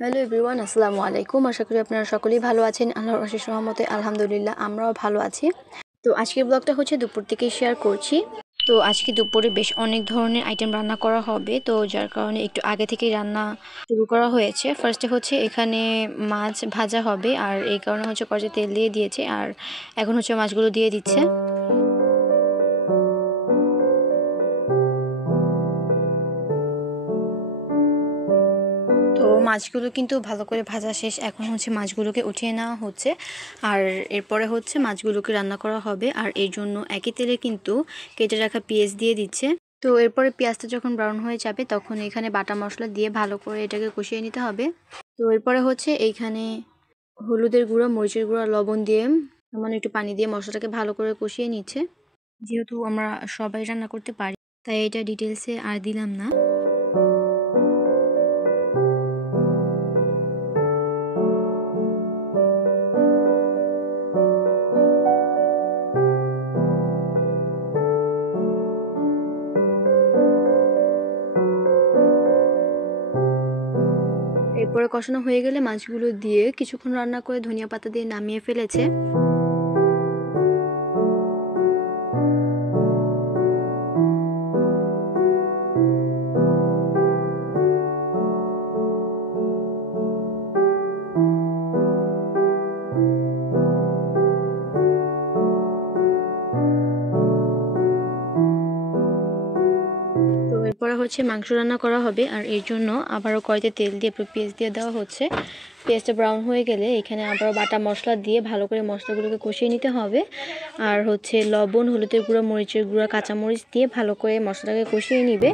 Hello everyone, আসসালামু আলাইকুম। আশা করি আপনারা সকলেই ভালো আছেন। আল্লাহর অশেষ রহমতে আলহামদুলিল্লাহ আমরাও ভালো আছি। তো আজকের ব্লগটা হচ্ছে দুপুর থেকেই শেয়ার করছি। তো আজকে দুপুরে বেশ অনেক ধরনের আইটেম রান্না করা হবে, তো যার কারণে একটু আগে থেকেই রান্না শুরু করা হয়েছে। ফার্স্টে হচ্ছে এখানে মাছ ভাজা হবে, আর এই কারণে হচ্ছে কড়াইতে তেল দিয়ে দিয়েছে, আর এখন হচ্ছে মাছগুলো দিয়ে দিচ্ছে। তো মাছগুলো কিন্তু ভালো করে ভাজা শেষ। এখন হচ্ছে মাছগুলোকে উঠিয়ে নেওয়া হচ্ছে, আর এরপরে হচ্ছে মাছগুলোকে রান্না করা হবে। আর এই জন্য একই তেলে কিন্তু কেটে রাখা পেঁয়াজ দিয়ে দিচ্ছে। তো এরপরে পেঁয়াজটা যখন ব্রাউন হয়ে যাবে তখন এখানে বাটা মশলা দিয়ে ভালো করে এটাকে কষিয়ে নিতে হবে। তো এরপরে হচ্ছে এইখানে হলুদের গুঁড়া, মরিচের গুঁড়া, লবণ দিয়ে সামান্য একটু পানি দিয়ে মশলাটাকে ভালো করে কষিয়ে নিচ্ছে। যেহেতু আমরা সবাই রান্না করতে পারি তাই এটা ডিটেলসে আর দিলাম না। এরপরে কষানো হয়ে গেলে মাছগুলো দিয়ে কিছুক্ষণ রান্না করে ধনিয়া পাতা দিয়ে নামিয়ে ফেলেছে। তো এরপরে হচ্ছে মাংস রান্না করা হবে, আর এর জন্য আবারও কড়াইতে তেল দিয়ে পেঁয়াজ দিয়ে দেওয়া হচ্ছে। পেঁয়াজটা ব্রাউন হয়ে গেলে এখানে আবারও বাটা মশলা দিয়ে ভালো করে মশলাগুলোকে কষিয়ে নিতে হবে। আর হচ্ছে লবণ, হলুদের গুঁড়া, মরিচের গুঁড়া, কাঁচামরিচ দিয়ে ভালো করে মশলাটাকে কষিয়ে নিবে।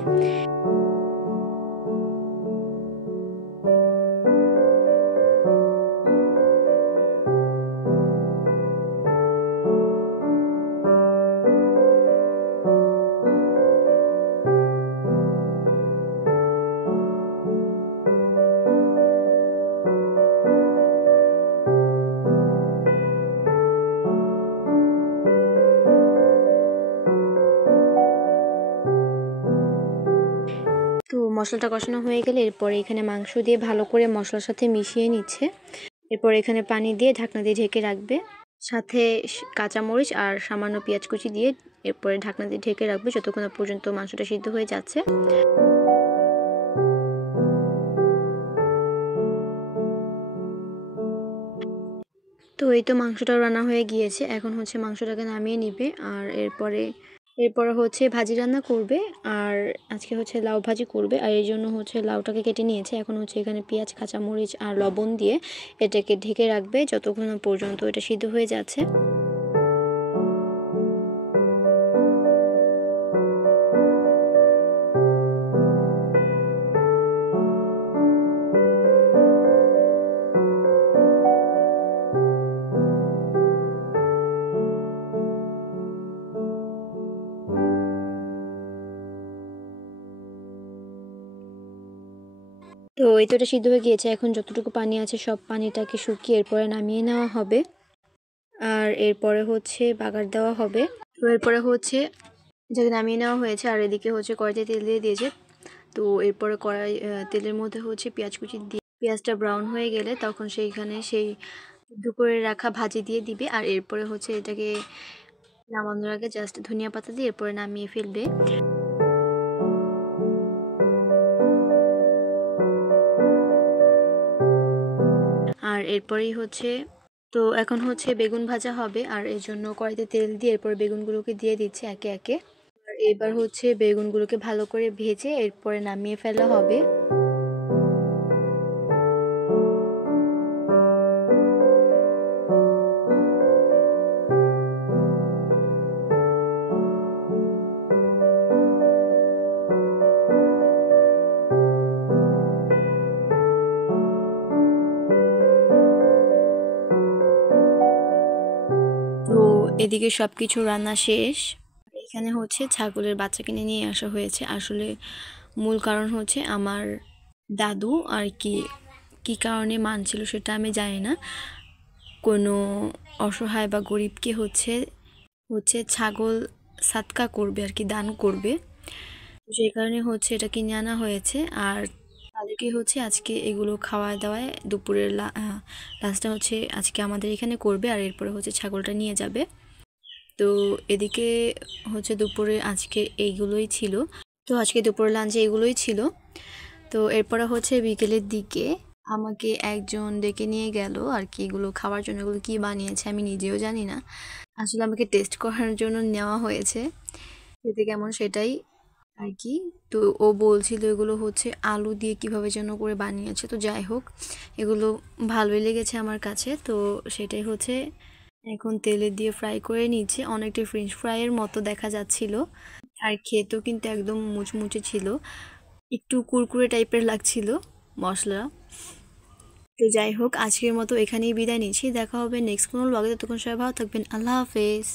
তো মশলাটা কষানো হয়ে গেলে এরপরে এখানে মাংস দিয়ে ভালো করে মশলার সাথে মিশিয়ে নিচ্ছে। এরপর এখানে পানি দিয়ে ঢাকনা দিয়ে ঢেকে রাখবে, সাথে কাঁচামরিচ আর সামান্য পেঁয়াজ কুচি দিয়ে এরপরে ঢাকনা দিয়ে ঢেকে রাখবে যতক্ষণ না পর্যন্ত মাংসটা সিদ্ধ হয়ে যাচ্ছে। তো এই তো মাংসটাও রান্না হয়ে গিয়েছে। এখন হচ্ছে মাংসটাকে নামিয়ে নিবে, আর এরপরে হচ্ছে ভাজি রান্না করবে। আর আজকে হচ্ছে লাউ ভাজি করবে, আর এই জন্য হচ্ছে লাউটাকে কেটে নিয়েছে। এখন হচ্ছে এখানে পেঁয়াজ, কাঁচামরিচ আর লবণ দিয়ে এটাকে ঢেকে রাখবে যতক্ষণ না পর্যন্ত এটা সিদ্ধ হয়ে যাচ্ছে। তো এই তো এটা সিদ্ধ হয়ে গিয়েছে। এখন যতটুকু পানি আছে সব পানিটাকে শুকিয়ে এরপরে নামিয়ে নেওয়া হবে, আর এরপরে হচ্ছে বাগার দেওয়া হবে। তো এরপরে হচ্ছে যেটা নামিয়ে নেওয়া হয়েছে, আর এদিকে হচ্ছে কড়াইতে তেল দিয়ে দিয়েছে। তো এরপরে তেলের মধ্যে হচ্ছে পেঁয়াজ কুচি দিয়ে পেঁয়াজটা ব্রাউন হয়ে গেলে তখন সেই সিদ্ধ করে রাখা ভাজি দিয়ে দিবে। আর এরপরে হচ্ছে এটাকে নামানোর আগে জাস্ট ধনিয়া পাতা দিয়ে এরপরে নামিয়ে ফেলবে। আর এরপরেই হচ্ছে তো এখন হচ্ছে বেগুন ভাজা হবে, আর এই জন্য কড়াইতে তেল দিয়ে এরপর বেগুনগুলোকে দিয়ে দিচ্ছে একে একে। আর এবার হচ্ছে বেগুনগুলোকে ভালো করে ভেজে এরপরে নামিয়ে ফেলা হবে। তো এদিকে সবকিছু রান্না শেষ। এখানে হচ্ছে ছাগলের বাচ্চা কিনে নিয়ে আসা হয়েছে। আসলে মূল কারণ হচ্ছে আমার দাদু আর কি কী কারণে মানছিল সেটা আমি জানি না। কোনো অসহায় বা গরিবকে হচ্ছে হচ্ছে ছাগল সাদকা করবে আর কি, দান করবে। তো সেই কারণে হচ্ছে এটা কিনে আনা হয়েছে। আর তাদেরকে হচ্ছে আজকে এগুলো খাওয়া দাওয়ায় দুপুরের লাঞ্চটা হচ্ছে আজকে আমাদের এখানে করবে, আর এরপরে হচ্ছে ছাগলটা নিয়ে যাবে। তো এদিকে হচ্ছে দুপুরে আজকে এইগুলোই ছিল। তো আজকে দুপুরের লাঞ্চে এগুলোই ছিল। তো এরপরে হচ্ছে বিকেলের দিকে আমাকে একজন ডেকে নিয়ে গেল আর কি, এগুলো খাওয়ার জন্য। এগুলো কী বানিয়েছে আমি নিজেও জানি না, আসলে আমাকে টেস্ট করার জন্য নেওয়া হয়েছে, খেতে কেমন সেটাই আর কি। তো ও বলছিল এগুলো হচ্ছে আলু দিয়ে কিভাবে যেন করে বানিয়েছে। তো যাই হোক, এগুলো ভালোই লেগেছে আমার কাছে। তো সেটাই হচ্ছে এখন তেলে দিয়ে ফ্রাই করে নিচ্ছে, অনেকটা ফ্রেঞ্চ ফ্রাইয়ের মতো দেখা যাচ্ছিল। আর খেতেও কিন্তু একদম মুচমুচে ছিল, একটু কুরকুরে টাইপের লাগছিল মশলা। তো যাই হোক, আজকের মতো এখানেই বিদায় নিচ্ছি। দেখা হবে নেক্সট কোনো ব্লগে। ততক্ষণ সবাই ভালো থাকবেন। আল্লাহ হাফেজ।